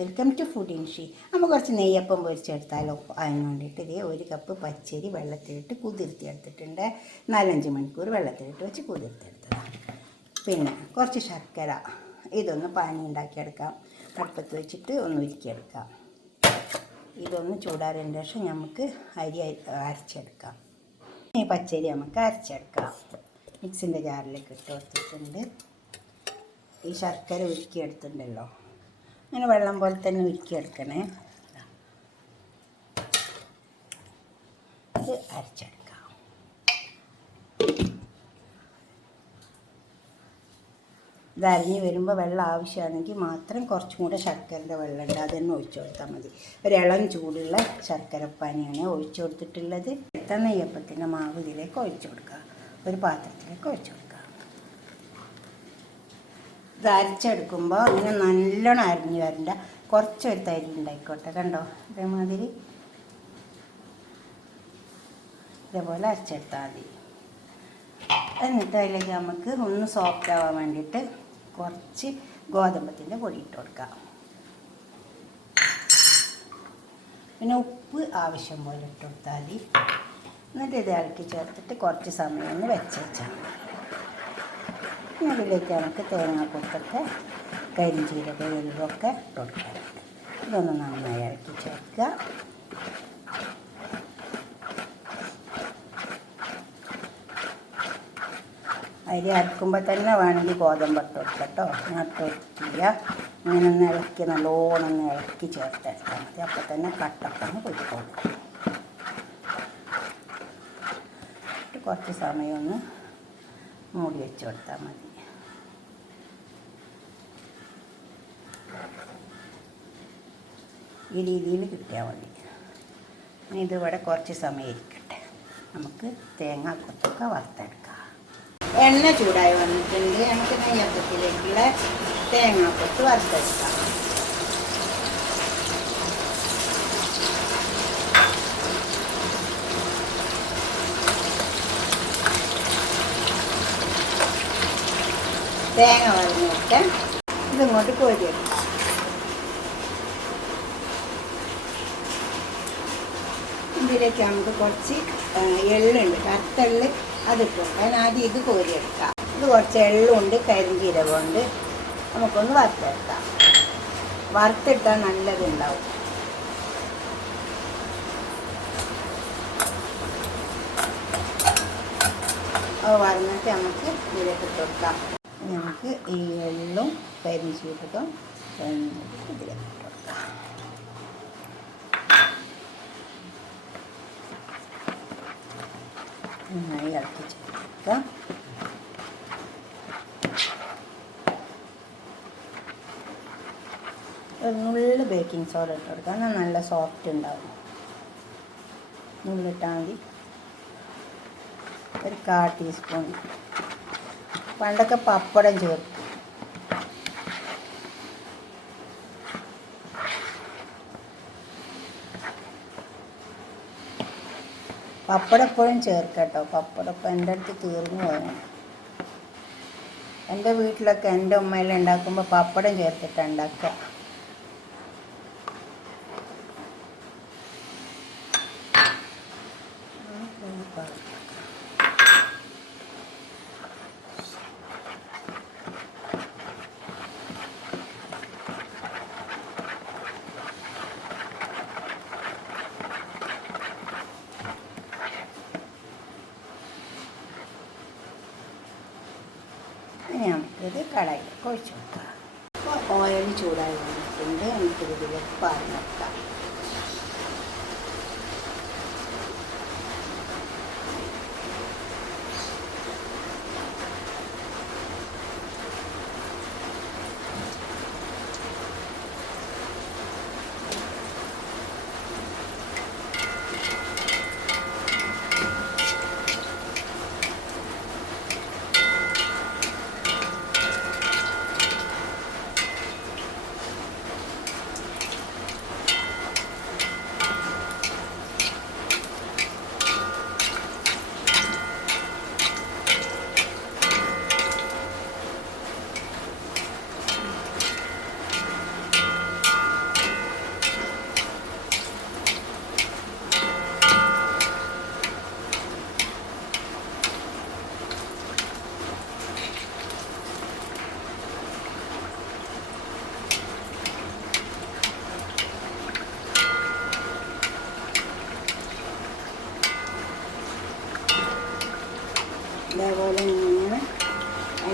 Welcome to food ഇൻഷി. നമ്മൾ കുറച്ച് നെയ്യപ്പം പൊരിച്ചെടുത്താലോ? അതിന് വേണ്ടിയിട്ട് ഇതേ 1 കപ്പ് പച്ചരി വെള്ളത്തിലിട്ട് കുതിർത്തിയെടുത്തിട്ടുണ്ട്. 4-5 മണിക്കൂർ വെള്ളത്തിലിട്ട് വെച്ച് കുതിർത്തിയെടുത്തതാണ്. പിന്നെ കുറച്ച് ശർക്കര, ഇതൊന്ന് പാനി ഉണ്ടാക്കിയെടുക്കാം. അടുപ്പത്ത് വെച്ചിട്ട് ഒന്ന് ഉരുക്കിയെടുക്കാം. ഇതൊന്ന് ചൂടാറിയതിന് ശേഷം നമുക്ക് അരി അരച്ചെടുക്കാം. ഈ പച്ചരി നമുക്ക് അരച്ചെടുക്കാം. മിക്സിൻ്റെ ജാറിലേക്ക് ഇട്ട് കൊടുത്തിട്ടുണ്ട്. ഈ ശർക്കര ഉരുക്കിയെടുത്തിട്ടുണ്ടല്ലോ, അങ്ങനെ വെള്ളം പോലെ തന്നെ ഉരുക്കിയെടുക്കണേ. ഇത് അരച്ചെടുക്കാം. ഇത് അരിഞ്ഞ് വരുമ്പോൾ വെള്ളം ആവശ്യമാണെങ്കിൽ മാത്രം കുറച്ചും കൂടെ ശർക്കരയുടെ വെള്ളം ഉണ്ട്, അതന്നെ ഒഴിച്ചു കൊടുത്താൽ മതി. ഒരു ഇളം ചൂടുള്ള ശർക്കരപ്പാനിയാണ് ഒഴിച്ചു കൊടുത്തിട്ടുള്ളത്. എടുത്ത നെയ്യപ്പത്തിൻ്റെ മാവ് ഇതിലേക്ക് ഒഴിച്ചു കൊടുക്കുക. ഒരു പാത്രത്തിലേക്ക് ഒഴിച്ചു കൊടുക്കുക. ഇത് അരച്ചെടുക്കുമ്പോൾ ഇങ്ങനെ നല്ലോണം അരിഞ്ഞ് വരണ്ട, കുറച്ചൊരു തരി ഉണ്ടായിക്കോട്ടെ. കണ്ടോ, ഇതേമാതിരി ഇതേപോലെ അരച്ചെടുത്താൽ മതി. എന്നിട്ട് അതിലേക്ക് നമുക്ക് ഒന്ന് സോഫ്റ്റ് ആവാൻ വേണ്ടിയിട്ട് കുറച്ച് ഗോതമ്പത്തിൻ്റെ പൊടി ഇട്ട് കൊടുക്കാം. പിന്നെ ഉപ്പ് ആവശ്യം പോലെ ഇട്ട് കൊടുത്താൽ മതി. എന്നിട്ട് ഇത് ഇളക്കി ചേർത്തിട്ട് കുറച്ച് സമയം ഒന്ന് വെച്ചാൽ മതി. പിന്നെ അതിലേക്ക് നമുക്ക് തേങ്ങാക്കൊത്തൊക്കെ കരിഞ്ചീരകം എള്ളൊക്കെ ഇട്ട് കൊടുക്കാറുണ്ട്. ഇതൊന്ന് നന്നായി ഇളക്കി ചേർക്കുക. അരി അരക്കുമ്പോൾ തന്നെ വേണമെങ്കിൽ ഗോതമ്പ് ഇട്ട് കൊടുക്കട്ടോ. ഞാൻ ഇട്ട് കൊടുക്കില്ല. ഇങ്ങനെ ഒന്ന് ഇളക്കി നല്ലോണം ഒന്ന് ഇളക്കി ചേർത്തെടുത്താൽ മതി. അപ്പോൾ തന്നെ കട്ടപ്പൊന്ന് പൊയ്ക്കോളും. കുറച്ച് സമയം ഒന്ന് മൂടി വെച്ച് കൊടുത്താൽ മതി. ഈ രീതിയിൽ കിട്ടിയാൽ മതി. ഇനി ഇതിവിടെ കുറച്ച് സമയം ഇരിക്കട്ടെ. നമുക്ക് തേങ്ങാക്കൊത്തൊക്കെ വറുത്തെടുക്കാം. എണ്ണ ചൂടായി വന്നിട്ടുണ്ട്. നമുക്ക് നെയ്യപ്പത്തിലേക്കുള്ള തേങ്ങാക്കൊത്ത് വറുത്തെടുക്കാം. തേങ്ങ വറുന്നിട്ട് ഇതിങ്ങോട്ട് കോരിയെടുക്കാം. ഇതിലേക്ക് നമുക്ക് കുറച്ച് എള്ളുണ്ട്, കറുത്തെള്ള്, അതിട്ട് കൊടുക്കാം. ആദ്യം ഇത് കോരിയെടുക്കാം. ഇത് കുറച്ച് എള്ളുണ്ട്, കരിഞ്ചീരകമുണ്ട്. നമുക്കൊന്ന് വറുത്തെടുക്കാം. വറുത്തിട്ടാൽ നല്ലതുണ്ടാവും. അത് വറുന്നിട്ട് നമുക്ക് ഇതിലേക്ക് ഇട്ട് കൊടുക്കാം. നമുക്ക് ഈ എള്ളും കരിഞ്ചീരകം ഇതിലേക്ക് ഇട്ട് കൊടുക്കാം. നന്നായി ഇളക്കി ചേർക്കാം. ഒരു നുള്ള് ബേക്കിംഗ് സോഡ ഇട്ട് കൊടുക്കാം. എന്നാൽ നല്ല സോഫ്റ്റ് ഉണ്ടാവും. നുള്ളിട്ടാൽ മതി. ഒരു 1/4 ടീസ്പൂൺ. പണ്ടൊക്കെ പപ്പടം ചേർക്കും. പപ്പടം എപ്പോഴും ചേർക്കട്ടോ. പപ്പടം ഇപ്പം എൻ്റെ അടുത്ത് തീർന്നു പോകണം. എൻ്റെ വീട്ടിലൊക്കെ എൻ്റെ ഉമ്മയെല്ലാം ഉണ്ടാക്കുമ്പോൾ പപ്പടം ചേർത്തിട്ടാണ് ഉണ്ടാക്കുക. നമുക്കിത് കടായിലേക്ക് ഒഴിച്ച് കൊടുക്കാം. ഓയിൽ ചൂടായി വന്നിട്ടുണ്ട്. നമുക്കിതിലേക്ക് പാർന്ന് വെക്കാം.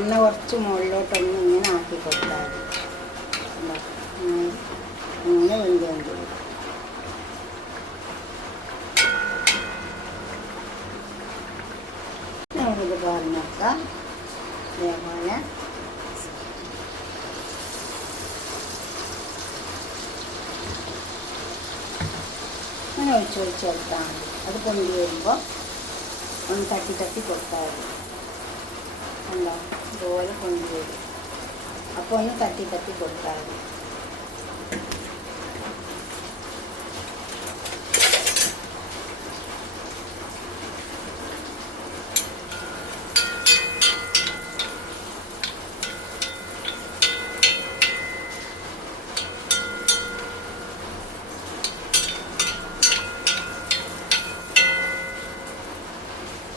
എണ്ണ കുറച്ച് മുകളിലോട്ടൊന്ന് ഇങ്ങനെ ആക്കി കൊടുത്താൽ മതി. ഇങ്ങനെ വെന്ത് വരും. നമുക്കിത് പറഞ്ഞേക്കാം. അതേപോലെ അങ്ങനെ ഒഴിച്ച് കൊടുത്താൽ മതി. അത് പൊന്തി വരുമ്പോൾ ഒന്ന് തട്ടി കൊടുത്താൽ മതി. എന്താ ഇതുപോലെ പൊന്തി വരും. അപ്പോൾ ഒന്ന് തട്ടി കൊടുത്താൽ മതി.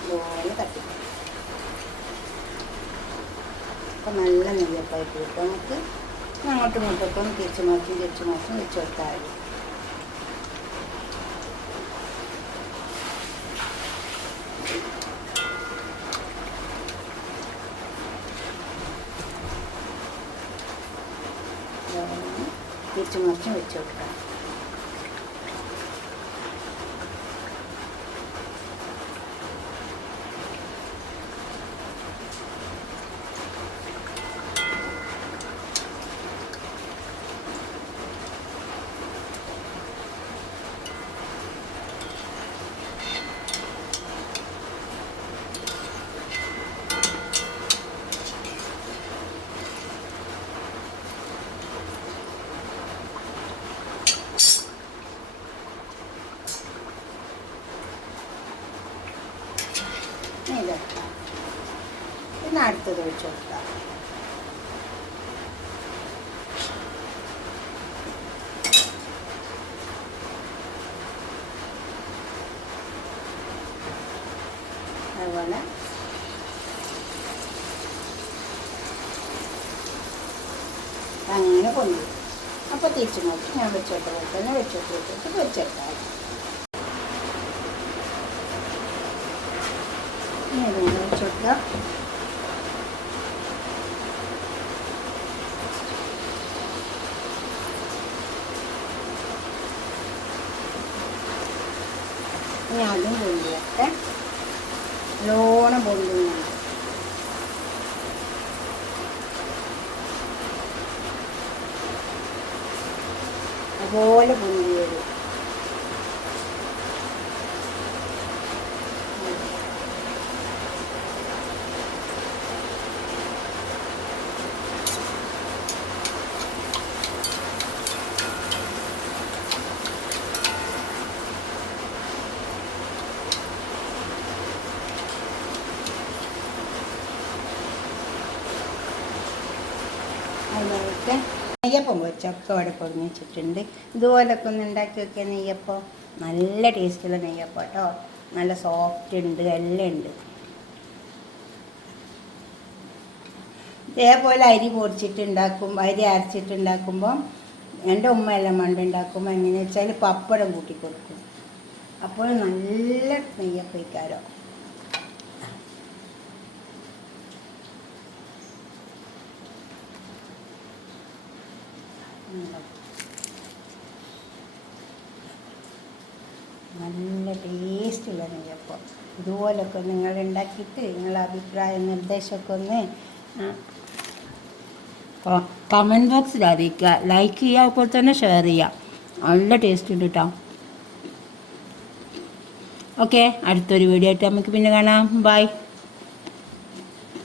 ഇതുപോലെ തട്ടി. അപ്പോൾ നല്ല നെയ്യപ്പായി കൂട്ടും. നമുക്ക് അങ്ങോട്ടും ഇങ്ങോട്ടൊക്കെ തിരിച്ചു മറിച്ചും വെച്ച് കൊടുത്താൽ മതി. തിരിച്ചു മറിച്ചും വെച്ച് കൊടുക്കാം. പിന്നെ അടുത്തത് വെച്ച് കൊടുക്കാം. അതുപോലെ അങ്ങനെ കൊണ്ടുപോകും. അപ്പോൾ തിരിച്ചു നോക്കി ഞാൻ വെച്ചോട്ട് പോലെ തന്നെ വെച്ചെടുത്താൽ ഇങ്ങനെ വെച്ചോട്ടാ. ഇനി അതും പൊന്തിയൊക്കെ നല്ലോണം പൊന്തുന്നുണ്ട്. അതുപോലെ പൊന്തി വരും. അതിനൊക്കെ നെയ്യപ്പം പൊരിച്ചൊക്കെ ഇവിടെ പൊടിഞ്ഞ് വെച്ചിട്ടുണ്ട്. ഇതുപോലൊക്കെ ഒന്ന് ഉണ്ടാക്കി വെക്കുക. നെയ്യപ്പം നല്ല ടേസ്റ്റുള്ള നെയ്യപ്പം കേട്ടോ. നല്ല സോഫ്റ്റ് ഉണ്ട്, എല്ലാം ഉണ്ട്. ഇതേപോലെ അരി പൊടിച്ചിട്ടുണ്ടാക്കുമ്പോൾ, അരി അരച്ചിട്ടുണ്ടാക്കുമ്പോൾ എൻ്റെ ഉമ്മ എല്ലാം മണ്ടുണ്ടാക്കുമ്പോൾ എങ്ങനെയാണെന്ന് വെച്ചാൽ പപ്പടം കൂട്ടി കൊടുക്കും. അപ്പോൾ നല്ല നെയ്യപ്പയിക്കാരോ. നല്ല ടേസ്റ്റുള്ള നെയ്യപ്പം. ഇതുപോലൊക്കെ നിങ്ങൾ ഉണ്ടാക്കിയിട്ട് നിങ്ങളുടെ അഭിപ്രായം നിർദ്ദേശമൊക്കെ ഒന്ന് കമൻറ്റ് ബോക്സിൽ അറിയിക്കുക. ലൈക്ക് ചെയ്യുക, അതുപോലെ തന്നെ ഷെയർ ചെയ്യുക. നല്ല ടേസ്റ്റ് ഉണ്ട് കേട്ടോ. ഓക്കെ, അടുത്തൊരു വീഡിയോ ആയിട്ട് നമുക്ക് പിന്നെ കാണാം. ബൈ.